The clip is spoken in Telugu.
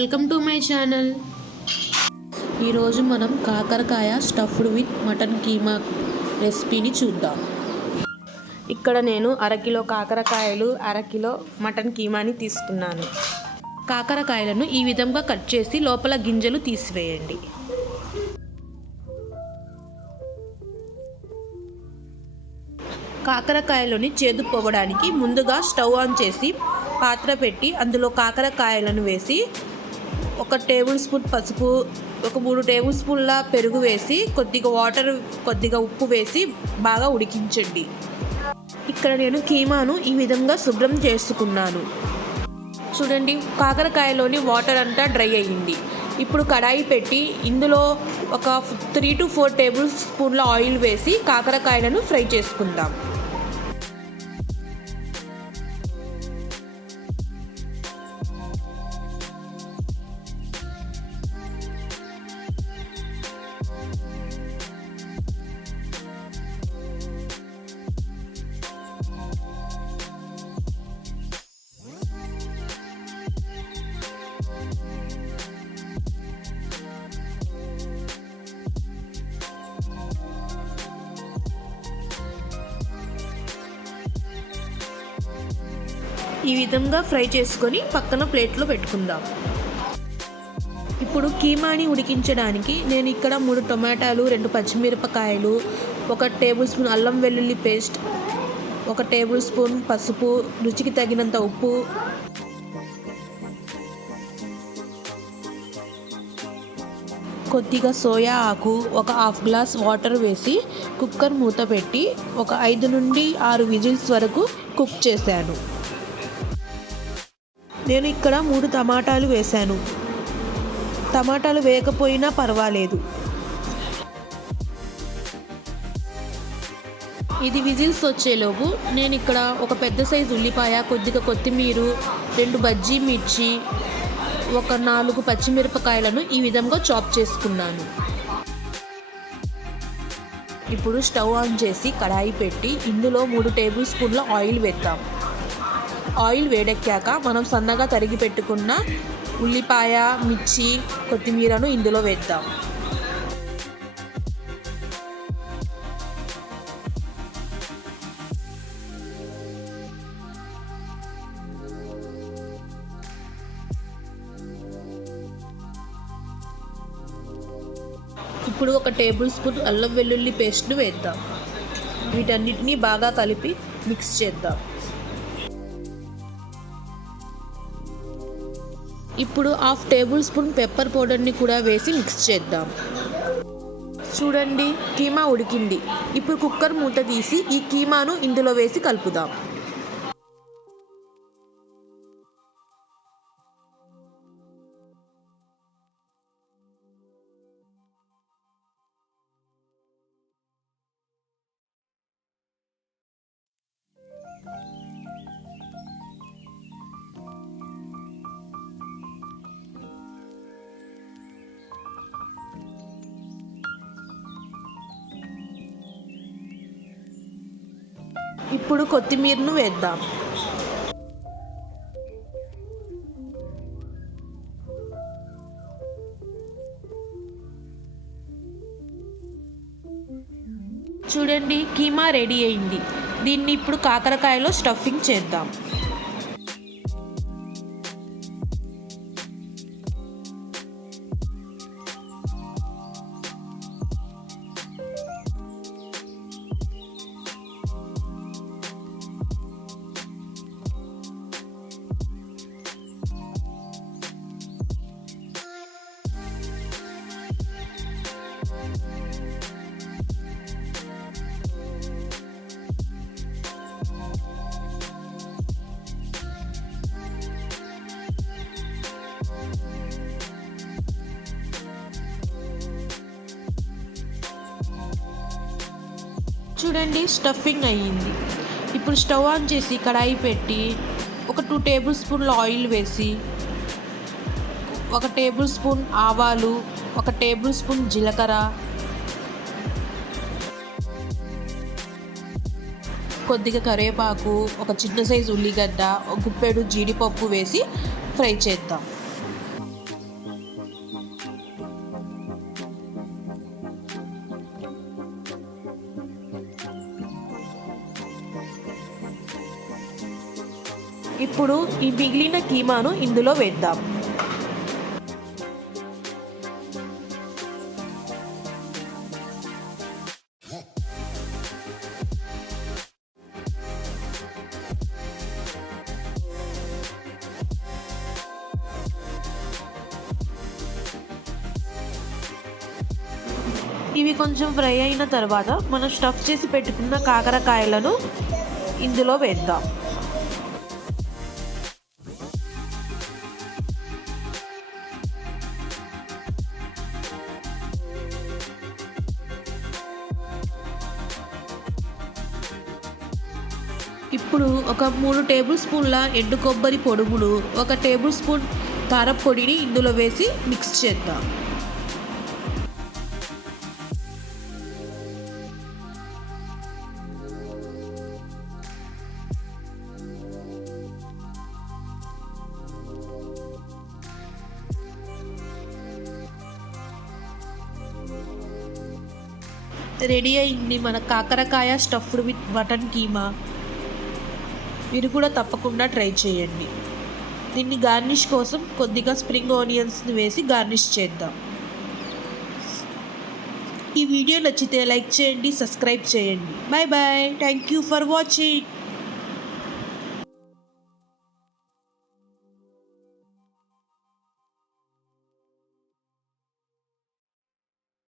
Welcome to my channel. ఈరోజు మనం కాకరకాయ స్టఫ్డ్ విత్ మటన్ కీమా రెసిపీని చూద్దాం. ఇక్కడ నేను అరకిలో కాకరకాయలు, అరకిలో మటన్ కీమాని తీసుకున్నాను. కాకరకాయలను ఈ విధంగా కట్ చేసి లోపల గింజలు తీసివేయండి. కాకరకాయలని చేదు పోవడానికి ముందుగా స్టవ్ ఆన్ చేసి పాత్ర పెట్టి అందులో కాకరకాయలను వేసి 1 టేబుల్ స్పూన్ పసుపు, 3 టేబుల్ స్పూన్ల పెరుగు వేసి కొద్దిగా వాటర్, కొద్దిగా ఉప్పు వేసి బాగా ఉడికించండి. ఇక్కడ నేను కీమాను ఈ విధంగా శుభ్రం చేసుకున్నాను. చూడండి, కాకరకాయలోని వాటర్ అంతా డ్రై అయ్యింది. ఇప్పుడు కడాయి పెట్టి ఇందులో ఒక 3 to 4 టేబుల్ స్పూన్ల ఆయిల్ వేసి కాకరకాయలను ఫ్రై చేసుకుందాం. ఈ విధంగా ఫ్రై చేసుకొని పక్కన ప్లేట్లో పెట్టుకుందాం. ఇప్పుడు కీమాని ఉడికించడానికి నేను ఇక్కడ 3 టొమాటాలు, 2 పచ్చిమిరపకాయలు, 1 టేబుల్ స్పూన్ అల్లం వెల్లుల్లి పేస్ట్, 1 టేబుల్ స్పూన్ పసుపు, రుచికి తగినంత ఉప్పు, కొద్దిగా సోయా ఆకు, 1/2 గ్లాస్ వాటర్ వేసి కుక్కర్ మూత పెట్టి ఒక 5 నుండి 6 విజిల్స్ వరకు కుక్ చేశాను. నేను ఇక్కడ 3 టమాటాలు వేశాను. టమాటాలు వేయకపోయినా పర్వాలేదు. ఇది విజిల్స్ వచ్చేలోపు నేను ఇక్కడ ఒక పెద్ద సైజు ఉల్లిపాయ, కొద్దిగా కొత్తిమీర, 2 బజ్జీ మిర్చి, 4 పచ్చిమిరపకాయలను ఈ విధంగా చాప్ చేసుకున్నాను. ఇప్పుడు స్టవ్ ఆన్ చేసి కడాయి పెట్టి ఇందులో 3 టేబుల్ స్పూన్ల ఆయిల్ వేద్దాం. ఆయిల్ వేడెక్కాక మనం సన్నగా తరిగి పెట్టుకున్న ఉల్లిపాయ, మిర్చి, కొత్తిమీరను ఇందులో వేద్దాం. ఇప్పుడు 1 టేబుల్ స్పూన్ అల్లం వెల్లుల్లి పేస్ట్ను వేద్దాం. వీటన్నిటిని బాగా కలిపి మిక్స్ చేద్దాం. ఇప్పుడు 1/2 టేబుల్ స్పూన్ పెప్పర్ పౌడర్ని కూడా వేసి మిక్స్ చేద్దాం. చూడండి, కీమా ఉడికింది. ఇప్పుడు కుక్కర్ మూత తీసి ఈ కీమాను ఇందులో వేసి కలుపుదాం. ఇప్పుడు కొత్తిమీరను వేద్దాం. చూడండి, కీమా రెడీ అయింది. దీన్ని ఇప్పుడు కాకరకాయలో స్టఫింగ్ చేద్దాం. చూడండి, స్టఫింగ్ అయ్యింది. ఇప్పుడు స్టవ్ ఆన్ చేసి కడాయి పెట్టి ఒక 2 టేబుల్ స్పూన్ల ఆయిల్ వేసి 1 టేబుల్ స్పూన్ ఆవాలు, 1 టేబుల్ స్పూన్ జీలకర్ర, కొద్దిగా కరివేపాకు, ఒక చిన్న సైజు ఉల్లిగడ్డ, ఒక గుప్పెడు జీడిపప్పు వేసి ఫ్రై చేద్దాం. ఇప్పుడు ఈ మిగిలిన కీమాను ఇందులో వేద్దాం. ఇవి కొంచెం ఫ్రై అయిన తర్వాత మనం స్టఫ్ చేసి పెట్టుకున్న కాకరకాయలను ఇందులో వేద్దాం. ఇప్పుడు ఒక 3 టేబుల్ స్పూన్ల ఎండు కొబ్బరి పొడుగులు, 1 టేబుల్ స్పూన్ కారపొడిని ఇందులో వేసి మిక్స్ చేద్దాం. రెడీ అయింది మన కాకరకాయ స్టఫ్డ్ విత్ మటన్ కీమా. మీరు కూడా తప్పకుండా ట్రై చేయండి. దీన్ని గార్నిష్ కోసం కొద్దిగా స్ప్రింగ్ ఆనియన్స్ని వేసి గార్నిష్ చేద్దాం. ఈ వీడియో నచ్చితే లైక్ చేయండి, సబ్స్క్రైబ్ చేయండి. Bye bye. Thank you for watching.